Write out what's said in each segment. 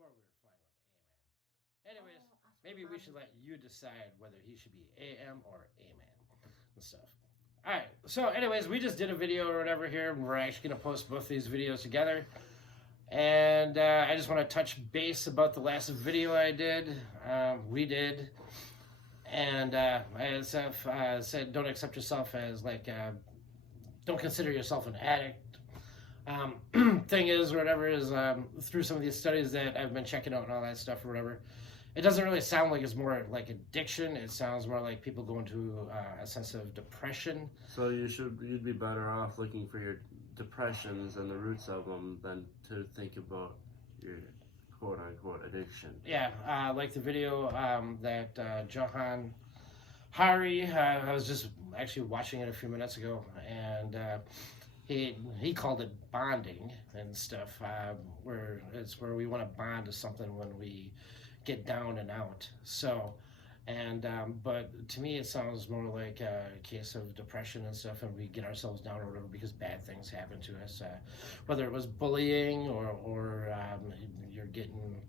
where we were flying with A-man. Anyways, maybe we should let you decide whether he should be AM or A-man and stuff. All right. So, anyways, we just did a video or whatever here, and we're actually going to post both these videos together. And I just want to touch base about the last video I did. We did. And as said, don't accept yourself as like, don't consider yourself an addict. Thing is, or whatever, is through some of these studies that I've been checking out and all that stuff or whatever, it doesn't really sound like it's more like addiction. It sounds more like people go into a sense of depression. So you'd be better off looking for your depressions and the roots of them than to think about your quote-unquote addiction. Yeah, like the video that Johan Hari, I was just actually watching it a few minutes ago, and he called it bonding and stuff, where it's where we want to bond to something when we get down and out. So, and but to me it sounds more like a case of depression and stuff, and we get ourselves down or whatever because bad things happen to us, whether it was bullying or you're getting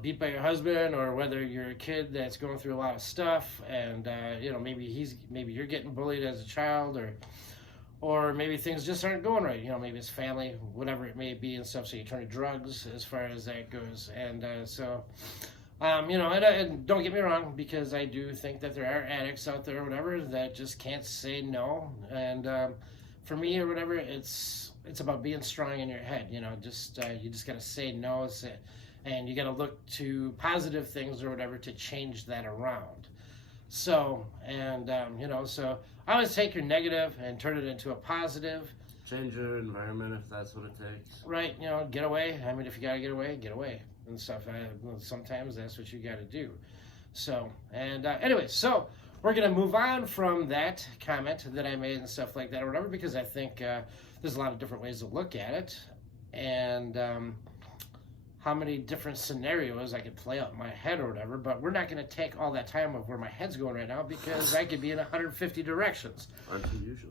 beat by your husband, or whether you're a kid that's going through a lot of stuff, and maybe you're getting bullied as a child, or maybe things just aren't going right. Maybe it's family, whatever it may be and stuff. So you turn to drugs as far as that goes. And and don't get me wrong, because I do think that there are addicts out there or whatever that just can't say no. And for me or whatever, it's about being strong in your head. You just got to say no, and you got to look to positive things or whatever to change that around. So, and so I always take your negative and turn it into a positive. Change your environment if that's what it takes. Right, get away. I mean, if you gotta get away and stuff. Sometimes that's what you gotta do. So, and anyway, so we're gonna move on from that comment that I made and stuff like that or whatever, because I think there's a lot of different ways to look at it, and how many different scenarios I could play out in my head or whatever, but we're not going to take all that time of where my head's going right now, because I could be in 150 directions. Aren't you usually?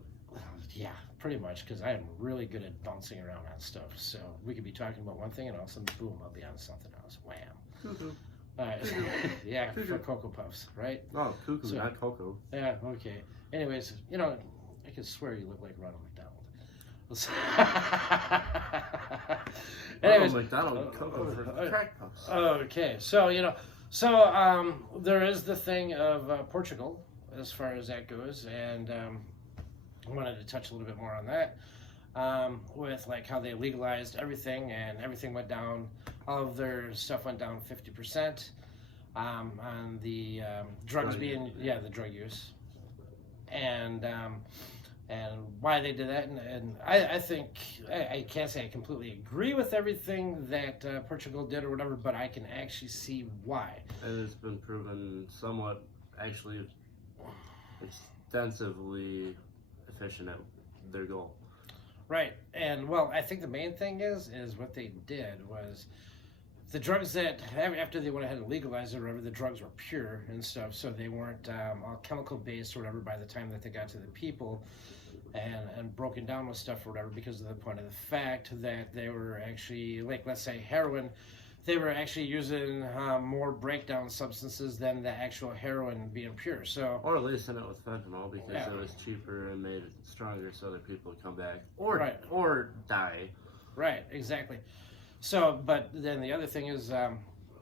Yeah, pretty much, because I am really good at bouncing around on stuff. So we could be talking about one thing and all of a sudden, boom, I'll be on something else. Wham. Cuckoo. All right. Yeah, for Cocoa Puffs, right? Oh, cuckoo, so, not cocoa. Yeah, okay. Anyways, I could swear you look like Ronald McDonald. Anyways, McDonald cocoa for crack puffs. Okay, so there is the thing of Portugal as far as that goes, and I wanted to touch a little bit more on that, with like how they legalized everything and everything went down. All of their stuff went down 50% on the drugs being the drug use, and why they did that, and I think I can't say I completely agree with everything that Portugal did or whatever, but I can actually see why. And it's been proven somewhat, actually, extensively efficient at their goal. Right, and well, I think the main thing is what they did was the drugs that, after they went ahead and legalized it or whatever, the drugs were pure and stuff, so they weren't all chemical based or whatever by the time that they got to the people, and broken down with stuff or whatever, because of the point of the fact that they were actually, like, let's say heroin, they were actually using more breakdown substances than the actual heroin being pure. So, or lacing it with fentanyl because it was cheaper and made it stronger so that people would come back or die. Right, exactly. So, but then the other thing is, and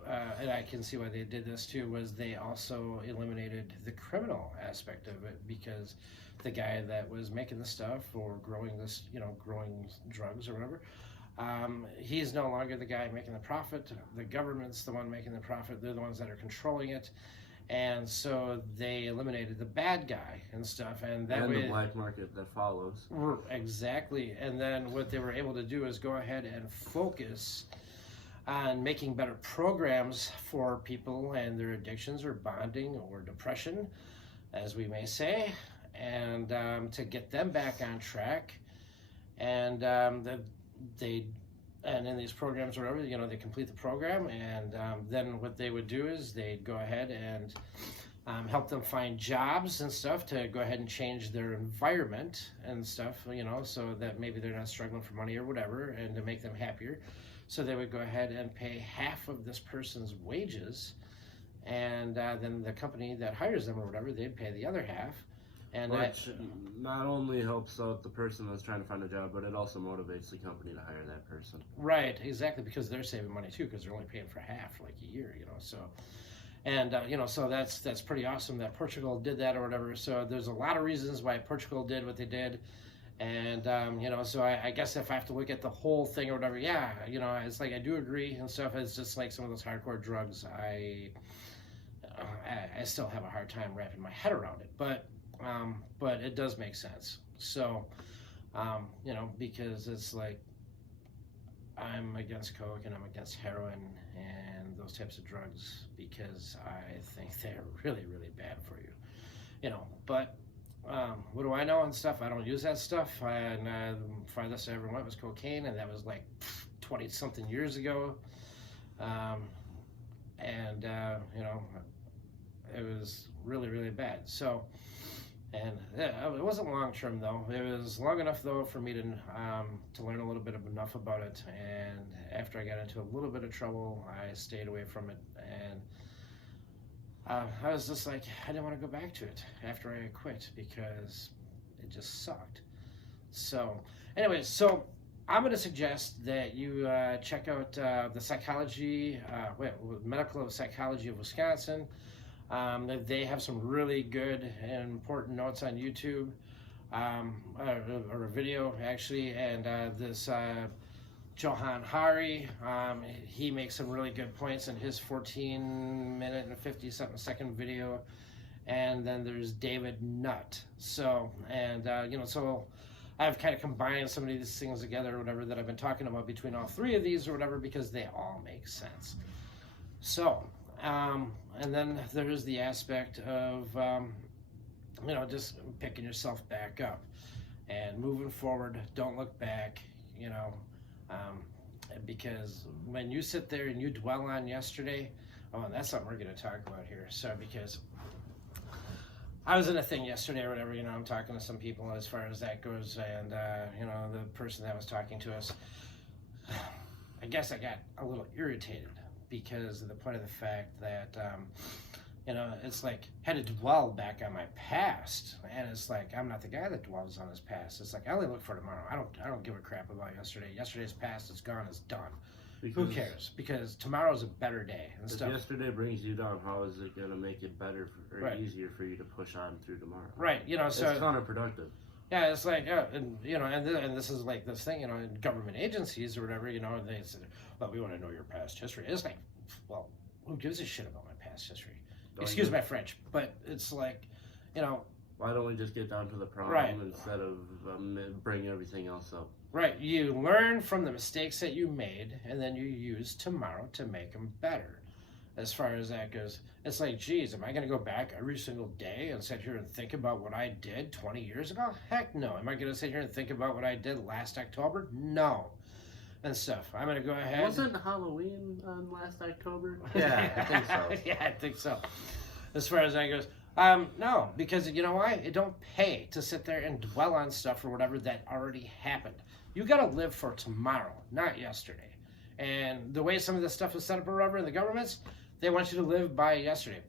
I can see why they did this too, was they also eliminated the criminal aspect of it, because the guy that was making the stuff or growing this, growing drugs or whatever, he's no longer the guy making the profit. The government's the one making the profit. They're the ones that are controlling it. And so they eliminated the bad guy and stuff, and that way the black market that follows. Exactly. And then what they were able to do is go ahead and focus on making better programs for people and their addictions or bonding or depression, as we may say, and to get them back on track. And and in these programs or whatever, they complete the program, and then what they would do is they'd go ahead and help them find jobs and stuff to go ahead and change their environment and stuff, so that maybe they're not struggling for money or whatever, and to make them happier. So they would go ahead and pay half of this person's wages, and then the company that hires them or whatever, they'd pay the other half. And which not only helps out the person that's trying to find a job, but it also motivates the company to hire that person. Right, exactly, because they're saving money too, because they're only paying for half, like a year, So, and so that's pretty awesome that Portugal did that or whatever. So there's a lot of reasons why Portugal did what they did, and so I guess if I have to look at the whole thing or whatever, yeah, it's like I do agree and stuff. It's just like some of those hardcore drugs, I still have a hard time wrapping my head around it, but it does make sense. So, because it's like I'm against coke and I'm against heroin and those types of drugs because I think they're really, really bad for you, But what do I know and stuff? I don't use that stuff. And the farthest I ever went was cocaine, and that was like 20-something years ago. It was really, really bad. So. And it wasn't long term though. It was long enough though for me to learn a little bit enough about it. And after I got into a little bit of trouble, I stayed away from it. And I was just like, I didn't want to go back to it after I quit because it just sucked. So, anyways, so I'm going to suggest that you check out the Medical Psychology of Wisconsin. They have some really good and important notes on YouTube, or a video actually, and this Johan Hari, he makes some really good points in his 14-minute and 50-something second video, and then there's David Nutt. So, and so I've kind of combined some of these things together or whatever that I've been talking about between all three of these or whatever because they all make sense. So, and then there's the aspect of, just picking yourself back up and moving forward. Don't look back, because when you sit there and you dwell on yesterday, and that's something we're going to talk about here. So, because I was in a thing yesterday or whatever, I'm talking to some people as far as that goes, and, the person that was talking to us, I guess I got a little irritated because of the point of the fact that, it's like, had to dwell back on my past, and it's like, I'm not the guy that dwells on his past. It's like, I only look for tomorrow. I don't give a crap about yesterday. Yesterday's past, it's gone, it's done. Who cares? Because tomorrow's a better day and stuff. If yesterday brings you down, how is it going to make it better or easier for you to push on through tomorrow? Right, so it's counterproductive. Yeah, it's like, and this is like this thing, in government agencies or whatever, they say, well, we want to know your past history. It's like, well, who gives a shit about my past history? Excuse my French, but it's like, why don't we just get down to the problem instead of bring everything else up? Right, you learn from the mistakes that you made, and then you use tomorrow to make them better. As far as that goes, it's like, geez, am I going to go back every single day and sit here and think about what I did 20 years ago? Heck no. Am I going to sit here and think about what I did last October? No. And stuff. I'm going to go ahead. Wasn't Halloween last October? Yeah, I think so. Yeah, I think so. As far as that goes, no, because you know why? It don't pay to sit there and dwell on stuff or whatever that already happened. You got to live for tomorrow, not yesterday. And the way some of this stuff is set up or whatever in the governments, they want you to live by yesterday.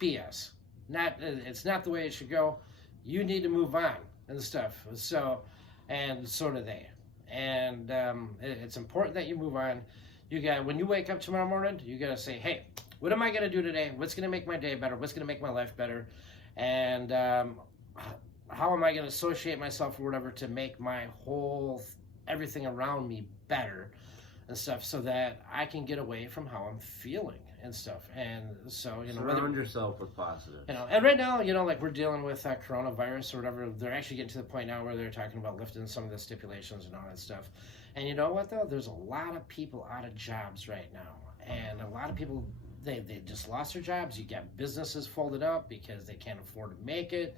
BS. It's not the way it should go. You need to move on and stuff. So do they. And it's important that you move on. When you wake up tomorrow morning, you got to say, hey, what am I going to do today? What's going to make my day better? What's going to make my life better? And how am I going to associate myself or whatever to make my everything around me better and stuff, so that I can get away from how I'm feeling and stuff. And so, surround yourself with positive. And right now, like we're dealing with coronavirus or whatever. They're actually getting to the point now where they're talking about lifting some of the stipulations and all that stuff. And you know what though? There's a lot of people out of jobs right now, and a lot of people they just lost their jobs. You got businesses folded up because they can't afford to make it.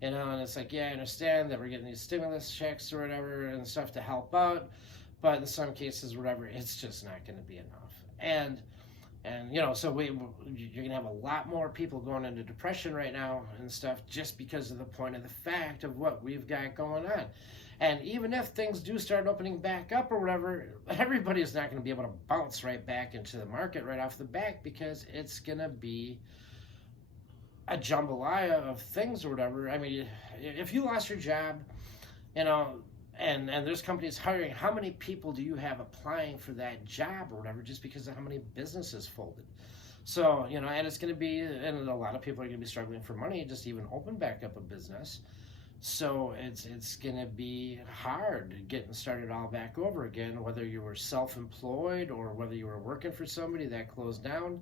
And it's like, yeah, I understand that we're getting these stimulus checks or whatever and stuff to help out, but in some cases, whatever, it's just not going to be enough. And And so you're gonna have a lot more people going into depression right now and stuff, just because of the point of the fact of what we've got going on. And even if things do start opening back up or whatever, everybody's not going to be able to bounce right back into the market right off the bat, because it's going to be a jambalaya of things or whatever. I mean, if you lost your job, and there's companies hiring, how many people do you have applying for that job or whatever, just because of how many businesses folded? So, and it's going to be, and a lot of people are going to be struggling for money just to even open back up a business. So it's going to be hard getting started all back over again, whether you were self-employed or whether you were working for somebody that closed down.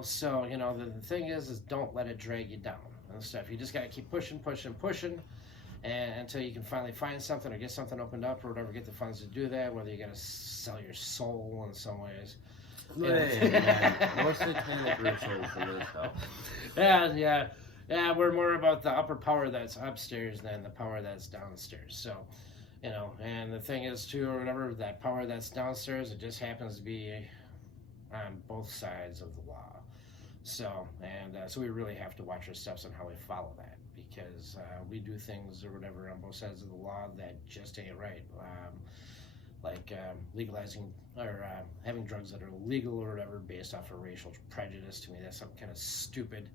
So the thing is don't let it drag you down and stuff. You just got to keep pushing, and until you can finally find something or get something opened up or whatever, get the funds to do that, whether you got to sell your soul in some ways. Mostly kind of rituals in this stuff. Yeah, we're more about the upper power that's upstairs than the power that's downstairs. So, and the thing is too, or whatever, that power that's downstairs, it just happens to be on both sides of the law. So, so we really have to watch our steps on how we follow that, because we do things or whatever on both sides of the law that just ain't right. Like legalizing or having drugs that are legal or whatever based off of racial prejudice. To me, that's something kind of stupid.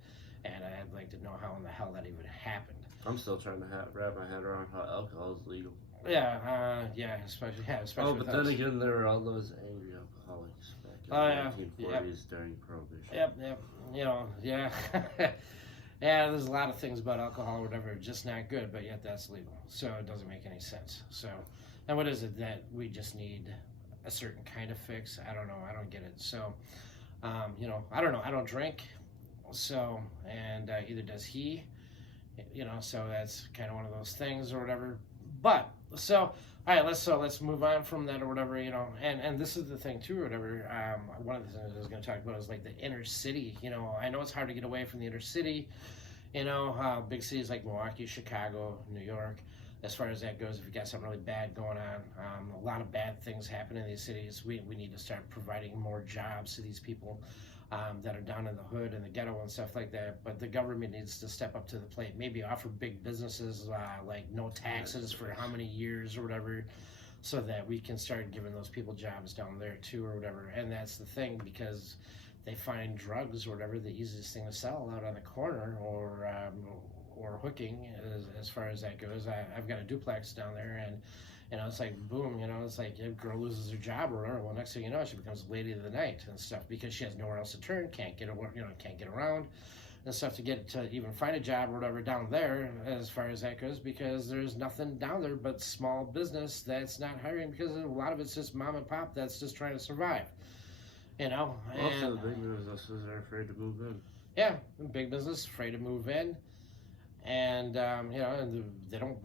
And I'd like to know how in the hell that even happened. I'm still trying to wrap my head around how alcohol is legal. Especially. Oh, but then again, there were all those angry alcoholics back in the 1940s during Prohibition. Yeah, there's a lot of things about alcohol or whatever just not good, but yet that's legal. So it doesn't make any sense. So, and what is it that we just need a certain kind of fix? I don't know. I don't get it. So, I don't know. I don't drink. So, and either does he, so that's kind of one of those things or whatever. But so, all right, let's move on from that or whatever, and this is the thing too or whatever. One of the things I was going to talk about is like the inner city. I know it's hard to get away from the inner city. Big cities like Milwaukee, Chicago, New York. As far as that goes, if you got something really bad going on, a lot of bad things happen in these cities. We need to start providing more jobs to these people. That are down in the hood and the ghetto and stuff like that, but the government needs to step up to the plate. Maybe offer big businesses like no taxes for how many years or whatever, so that we can start giving those people jobs down there too or whatever. And that's the thing, because they find drugs or whatever the easiest thing to sell out on the corner or hooking as far as that goes. I've got a duplex down there, and it's like, boom, it's like a girl loses her job or whatever. Well, next thing you know, she becomes lady of the night and stuff, because she has nowhere else to turn, can't get around and stuff to even find a job or whatever down there as far as that goes, because there's nothing down there but small business that's not hiring, because a lot of it's just mom and pop that's just trying to survive, Most of the big businesses are afraid to move in. Yeah, big business afraid to move in, and and they don't.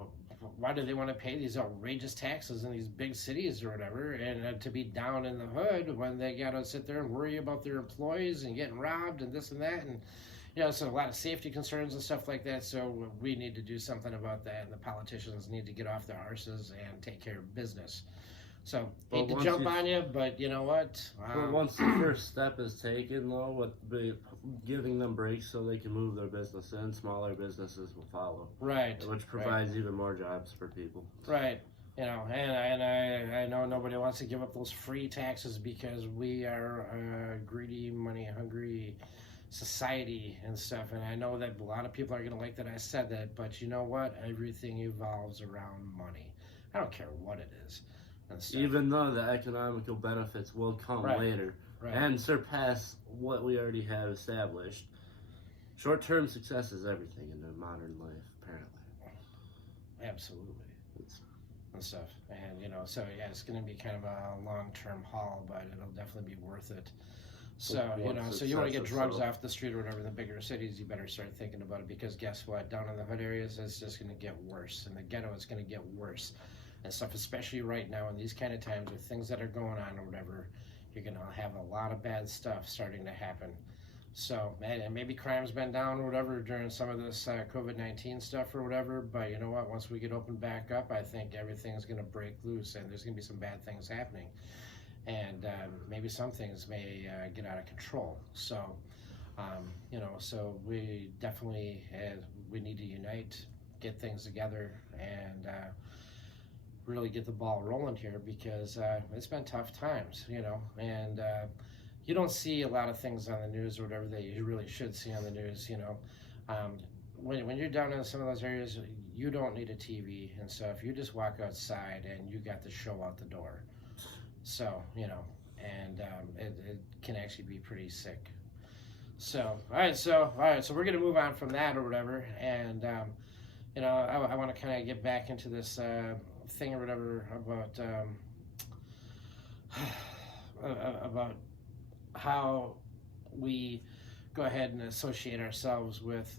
Why do they want to pay these outrageous taxes in these big cities or whatever, and to be down in the hood when they got to sit there and worry about their employees and getting robbed and this and that, and so a lot of safety concerns and stuff like that. So we need to do something about that, and the politicians need to get off their arses and take care of business. So, hate to jump on you, but you know what? But once the first step is taken, though, with giving them breaks so they can move their business in, smaller businesses will follow. Right. Which provides even more jobs for people. Right. And I know nobody wants to give up those free taxes, because we are a greedy, money-hungry society and stuff. And I know that a lot of people are going to like that I said that, but you know what? Everything evolves around money. I don't care what it is. Even though the economical benefits will come later and surpass what we already have established, short-term success is everything in a modern life, apparently. Absolutely. And stuff. And, so, yeah, it's going to be kind of a long-term haul, but it'll definitely be worth it. So, so you want to get drugs off the street or whatever in the bigger cities, you better start thinking about it, because guess what? Down in the hood areas, it's just going to get worse. In the ghetto, it's going to get worse. And stuff, especially right now in these kind of times with things that are going on or whatever, you're going to have a lot of bad stuff starting to happen. So, and maybe crime's been down or whatever during some of this COVID-19 stuff or whatever, but you know what, once we get opened back up, I think everything's going to break loose, and there's going to be some bad things happening. and maybe some things may get out of control. So, so we definitely we need to unite, get things together, and really get the ball rolling here, because it's been tough times, and you don't see a lot of things on the news or whatever that you really should see on the news, when you're down in some of those areas, you don't need a TV and stuff. You just walk outside and you got the show out the door. So, and it can actually be pretty sick. So, all right, so we're going to move on from that or whatever. And, I want to kind of get back into this thing or whatever about how we go ahead and associate ourselves with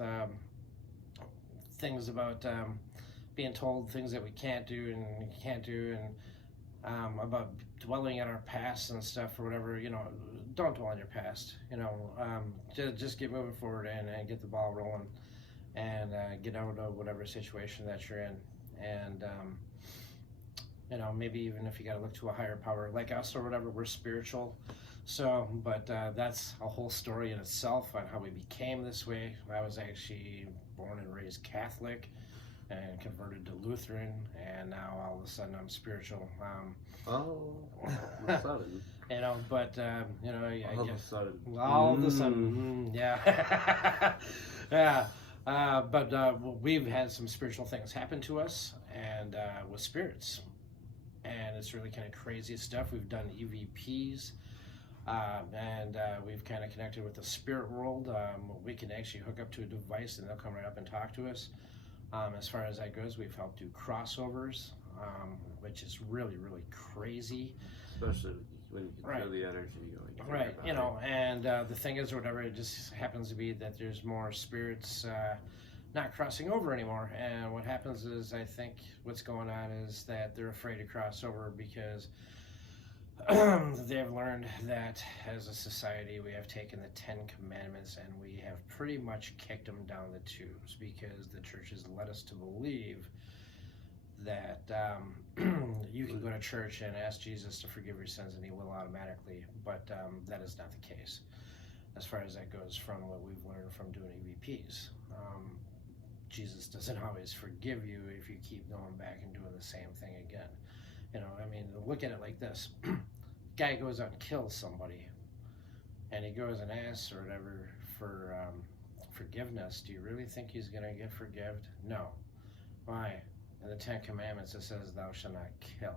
things about being told things that we can't do and about dwelling on our past and stuff or whatever. Don't dwell on your past. Just get moving forward and get the ball rolling and get out of whatever situation that you're in. And maybe even if you got to look to a higher power like us or whatever, we're spiritual. So, but that's a whole story in itself on how we became this way. I was actually born and raised Catholic and converted to Lutheran, and now all of a sudden I'm spiritual. All of a sudden. But all of a sudden. All of a sudden, yeah. Yeah. But we've had some spiritual things happen to us, and with spirits, and it's really kind of crazy stuff. We've done EVPs. And we've kind of connected with the spirit world. We can actually hook up to a device and they'll come right up and talk to us. As far as that goes, we've helped do crossovers, which is really, really crazy. Especially when you can feel the energy going. Right, and the thing is, whatever, it just happens to be that there's more spirits not crossing over anymore. And what happens is, I think what's going on is that they're afraid to cross over because they've learned that as a society we have taken the 10 Commandments and we have pretty much kicked them down the tubes, because the church has led us to believe that you can go to church and ask Jesus to forgive your sins and he will automatically, but that is not the case as far as that goes from what we've learned from doing EVPs. Jesus doesn't always forgive you if you keep going back and doing the same thing again. Look at it like this. Guy goes out and kills somebody, and he goes and asks or whatever for forgiveness. Do you really think he's going to get forgiven? No. Why? In the 10 Commandments it says thou shalt not kill.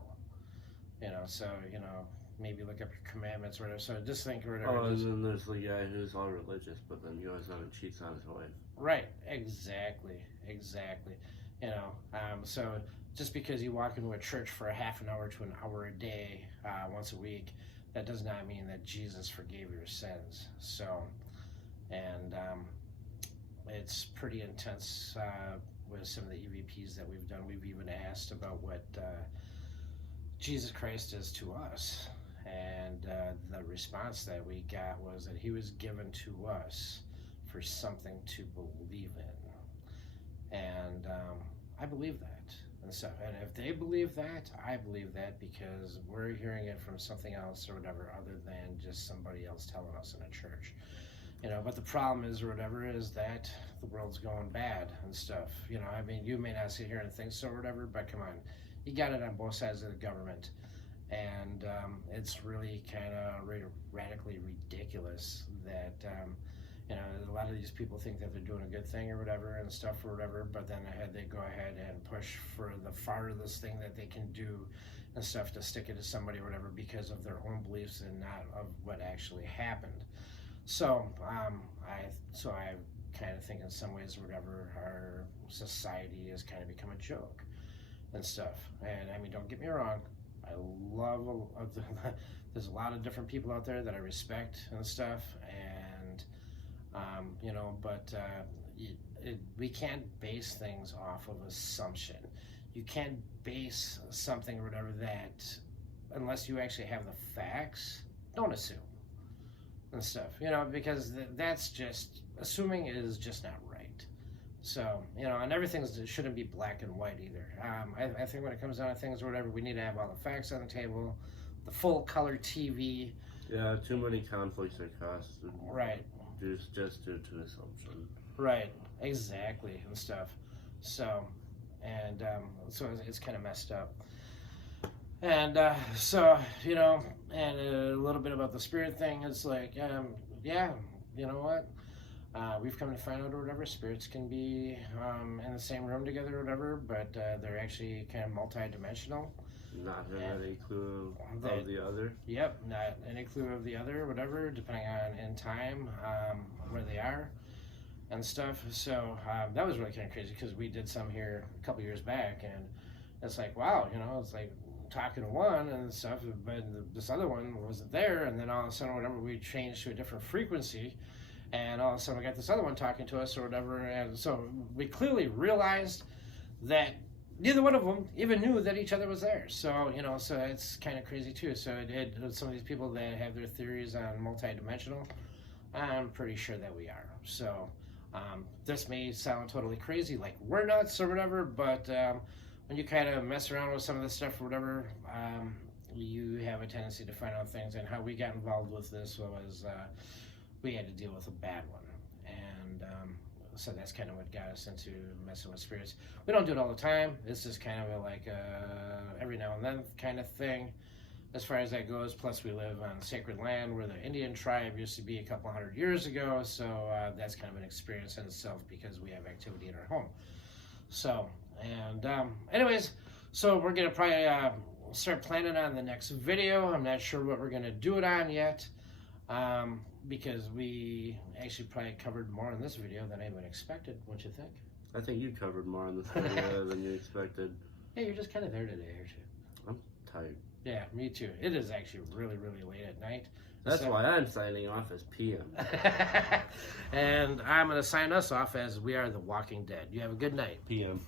Maybe look up your commandments or whatever. So just think or whatever. Oh, and then there's the guy who's all religious, but then goes out and cheats on his wife. Right. Exactly. So just because you walk into a church for a half an hour to an hour a day, once a week, that does not mean that Jesus forgave your sins. So, and it's pretty intense with some of the EVPs that we've done. We've even asked about what Jesus Christ is to us. And the response that we got was that he was given to us for something to believe in. And I believe that and stuff. And if they believe that, I believe that, because we're hearing it from something else or whatever other than just somebody else telling us in a church. But the problem is, or whatever, is that the world's going bad and stuff. You may not sit here and think so or whatever, but come on, you got it on both sides of the government. And it's really kind of radically ridiculous that, a lot of these people think that they're doing a good thing or whatever and stuff or whatever, but then they go ahead and push for the farthest thing that they can do and stuff to stick it to somebody or whatever because of their own beliefs and not of what actually happened. So, I kind of think in some ways or whatever, our society has kind of become a joke and stuff. And don't get me wrong, I love, there's a lot of different people out there that I respect and stuff, and but we can't base things off of assumption. You can't base something or whatever that, unless you actually have the facts, don't assume and stuff, because that's just, assuming is just not right. So, and everything shouldn't be black and white either. I think when it comes down to things or whatever, we need to have all the facts on the table, the full color TV. Yeah, too many conflicts are caused. Right. Just due to assumption. Right. Exactly, and stuff. So, and so it's kind of messed up. And so, you know, and a little bit about the spirit thing. It's like, yeah, you know what? We've come to find out or whatever, spirits can be in the same room together or whatever, but they're actually kind of multi-dimensional. Not having any clue of the other. Yep, not any clue of the other, whatever, depending on in time, where they are and stuff. So that was really kind of crazy because we did some here a couple years back, and it's like, wow, you know, it's like talking to one and stuff, but this other one wasn't there, and then all of a sudden, whatever, we changed to a different frequency, and all of a sudden we got this other one talking to us or whatever, and so we clearly realized that neither one of them even knew that each other was there. So, you know, so it's kind of crazy too. So some of these people that have their theories on multi-dimensional, I'm pretty sure that we are. So this may sound totally crazy, like we're nuts or whatever, but when you kind of mess around with some of this stuff or whatever, you have a tendency to find out things. And how we got involved with this was we had to deal with a bad one. And so that's kind of what got us into messing with spirits. We don't do it all the time. It's just kind of like every now and then kind of thing as far as that goes. Plus we live on sacred land where the Indian tribe used to be a couple hundred years ago. So that's kind of an experience in itself because we have activity in our home. So, and anyways, so we're going to probably start planning on the next video. I'm not sure what we're going to do it on yet. Because we actually probably covered more in this video than anyone expected. What you think? I think you covered more on this video than you expected. Yeah, you're just kind of there today, aren't you? I'm tired. Yeah, me too. It is actually really, really late at night. That's why I'm signing off as PM. And I'm going to sign us off as we are the Walking Dead. You have a good night. PM.